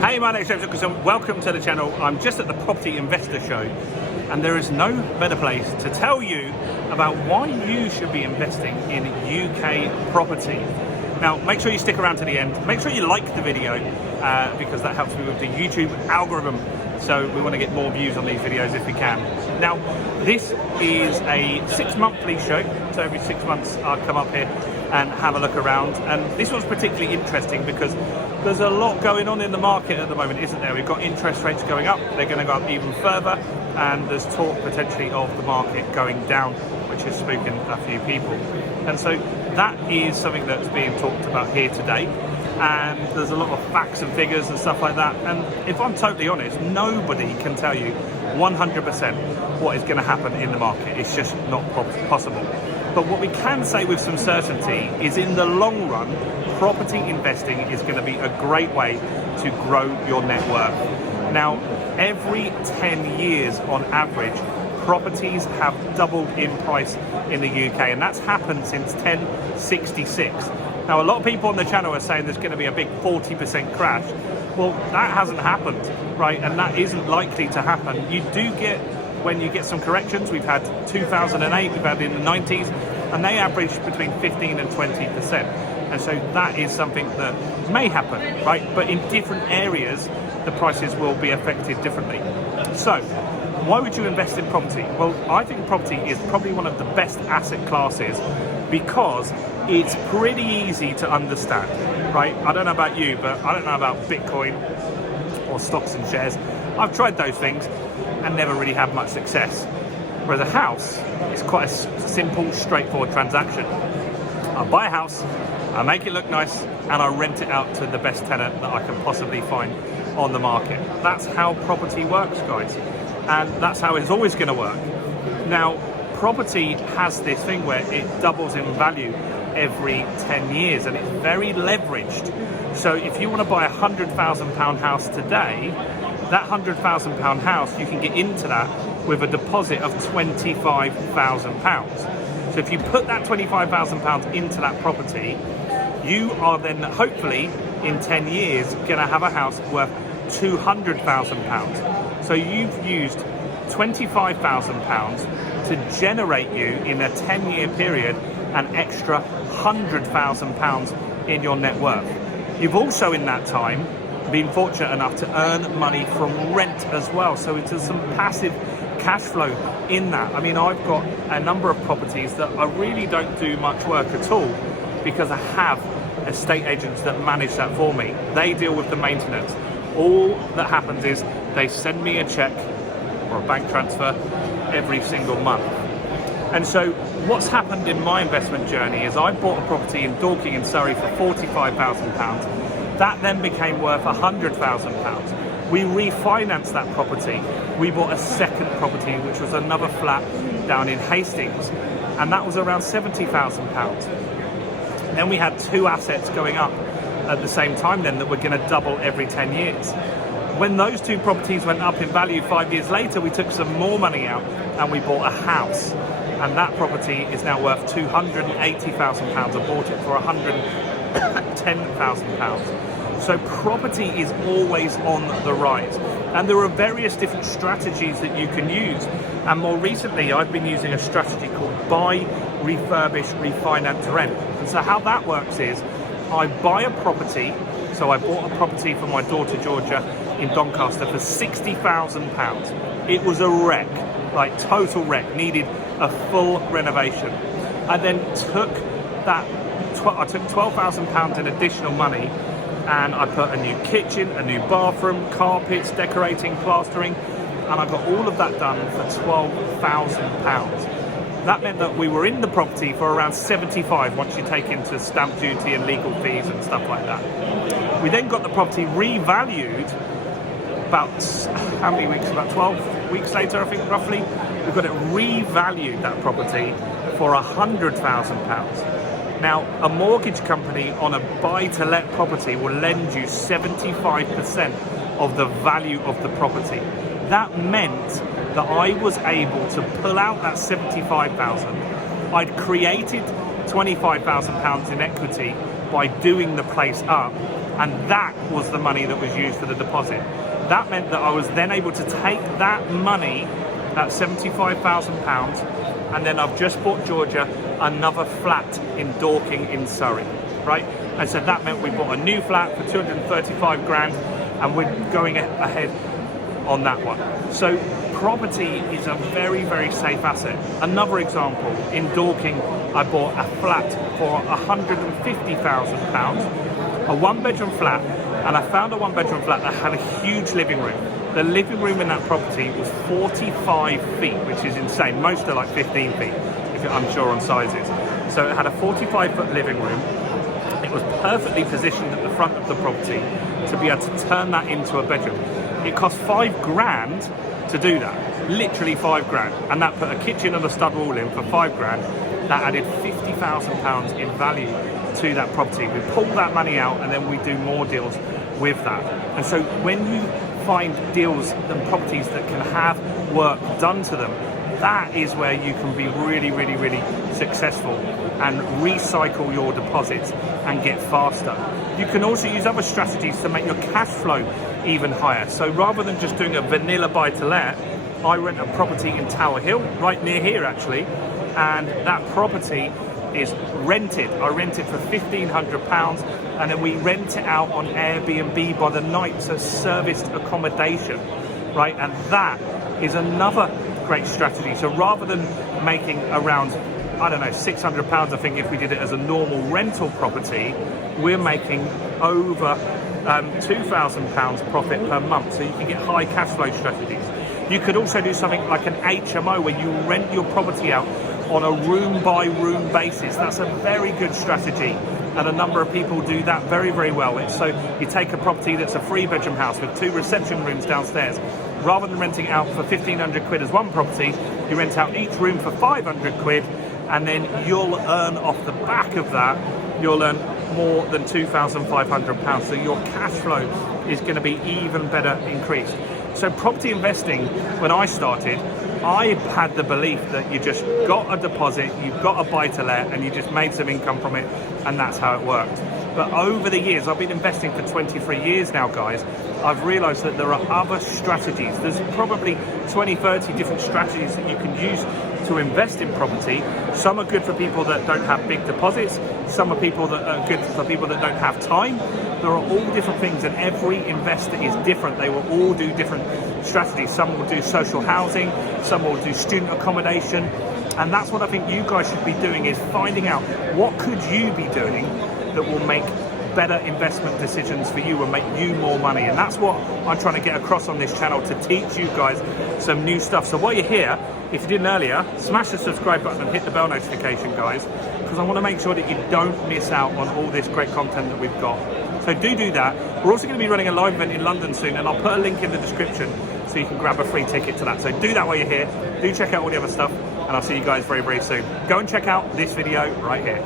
Hey, my name's James Lucas and welcome to the channel. I'm just at the Property Investor Show and there is no better place to tell you about why you should be investing in UK property. Now, make sure you stick around to the end. Make sure you like the video because that helps me with the YouTube algorithm. So we want to get more views on these videos if we can. Now, this is a 6-monthly show. So every 6 months I'll come up here and have a look around. And this one's particularly interesting because there's a lot going on in the market at the moment, isn't there? We've got interest rates going up. They're going to go up even further. And there's talk potentially of the market going down, which is spooking a few people. And so that is something that's being talked about here today. And there's a lot of facts and figures and stuff like that. And if I'm totally honest, nobody can tell you 100% what is going to happen in the market. It's just not possible. But what we can say with some certainty is in the long run, property investing is going to be a great way to grow your net worth. Now, every 10 years on average, properties have doubled in price in the UK, and that's happened since 1066. Now, a lot of people on the channel are saying there's going to be a big 40% crash. Well, that hasn't happened, right? And that isn't likely to happen. You do get, when you get some corrections, we've had 2008, we've had in the 90s, and they average between 15 and 20%. And so that is something that may happen, right? But in different areas, the prices will be affected differently. So, why would you invest in property? Well, I think property is probably one of the best asset classes because it's pretty easy to understand, right? I don't know about you, but I don't know about Bitcoin or stocks and shares. I've tried those things and never really had much success. Whereas a house is quite a simple, straightforward transaction. I buy a house, I make it look nice, and I rent it out to the best tenant that I can possibly find on the market. That's how property works, guys. And that's how it's always going to work. Now, property has this thing where it doubles in value every 10 years and it's very leveraged. So if you want to buy a £100,000 house today, that £100,000 house, you can get into that with a deposit of £25,000. So if you put that £25,000 into that property, you are then hopefully in 10 years going to have a house worth £200,000. So you've used £25,000 to generate you in a 10-year period an extra £100,000 in your net worth. You've also in that time been fortunate enough to earn money from rent as well. So it's some passive cash flow in that. I mean, I've got a number of properties that I really don't do much work at all because I have estate agents that manage that for me. They deal with the maintenance. All that happens is they send me a check or a bank transfer every single month. And so what's happened in my investment journey is I bought a property in Dorking in Surrey for £45,000. That then became worth £100,000. We refinanced that property. We bought a second property, which was another flat down in Hastings, and that was around £70,000. Then we had 2 assets going up at the same time then that were going to double every 10 years. When those 2 properties went up in value 5 years later, we took some more money out and we bought a house. And that property is now worth £280,000. I bought it for £110,000. So property is always on the rise. And there are various different strategies that you can use. And more recently, I've been using a strategy called buy, refurbish, refinance, rent. And so how that works is I buy a property. So I bought a property for my daughter Georgia in Doncaster for £60,000. It was a wreck, like total wreck, needed a full renovation. I then took that, I took £12,000 in additional money and I put a new kitchen, a new bathroom, carpets, decorating, plastering, and I got all of that done for £12,000. That meant that we were in the property for around 75 once you take into stamp duty and legal fees and stuff like that. We then got the property revalued about, how many weeks? About 12 weeks later, I think, roughly. We've got it revalued, that property, for £100,000. Now, a mortgage company on a buy-to-let property will lend you 75% of the value of the property. That meant that I was able to pull out that £75,000. I'd created £25,000 in equity by doing the place up, And that was the money that was used for the deposit. That meant that I was then able to take that money, that £75,000, and then I've just bought Georgia another flat in Dorking in Surrey, right? And so that meant we bought a new flat for 235 grand, and we're going ahead on that one. So property is a very, very safe asset. Another example, in Dorking, I bought a flat for £150,000, a one-bedroom flat, and I found a one-bedroom flat that had a huge living room. The living room in that property was 45 feet, which is insane. Most are like 15 feet, if I'm sure on sizes. So it had a 45-foot living room. It was perfectly positioned at the front of the property to be able to turn that into a bedroom. It cost £5 grand to do that, literally £5 grand. And that put a kitchen and a stud wall in for £5 grand. That added £50,000 in value to that property. We pull that money out and then we do more deals with that. And so when you find deals and properties that can have work done to them, that is where you can be really, really, really successful and recycle your deposits and get faster. You can also use other strategies to make your cash flow even higher. So rather than just doing a vanilla buy-to-let, I rent a property in Tower Hill, right near here actually, and that property is rented. I rent it for £1,500, and then we rent it out on Airbnb by the night, so serviced accommodation, right? And that is another great strategy. So rather than making around, I don't know, £600, I think if we did it as a normal rental property, we're making over £2,000 profit per month. So you can get high cash flow strategies. You could also do something like an HMO where you rent your property out on a room by room basis. That's a very good strategy, and a number of people do that very, very well. So you take a property that's a 3-bedroom house with 2 reception rooms downstairs. Rather than renting out for 1,500 quid as one property, you rent out each room for 500 quid, and then you'll earn off the back of that, you'll earn more than £2,500. So your cash flow is going to be even better increased. So property investing, when I started, I had the belief that you just got a deposit, you've got a buy-to-let, and you just made some income from it, and that's how it worked. But over the years, I've been investing for 23 years now, guys, I've realized that there are other strategies. There's probably 20, 30 different strategies that you can use to invest in property. Some are good for people that don't have big deposits. Some are people that are good for people that don't have time. There are all different things, and every investor is different. They will all do different strategies. Some will do social housing, some will do student accommodation, and that's what I think you guys should be doing, is finding out what could you be doing that will make better investment decisions for you and make you more money. And that's what I'm trying to get across on this channel, to teach you guys some new stuff. So while you're here, if you didn't earlier, smash the subscribe button and hit the bell notification, guys, because I want to make sure that you don't miss out on all this great content that we've got. So do that. We're also going to be running a live event in London soon, and I'll put a link in the description so you can grab a free ticket to that. So do that while you're here. Do check out all the other stuff, and I'll see you guys very, very soon. Go and check out this video right here.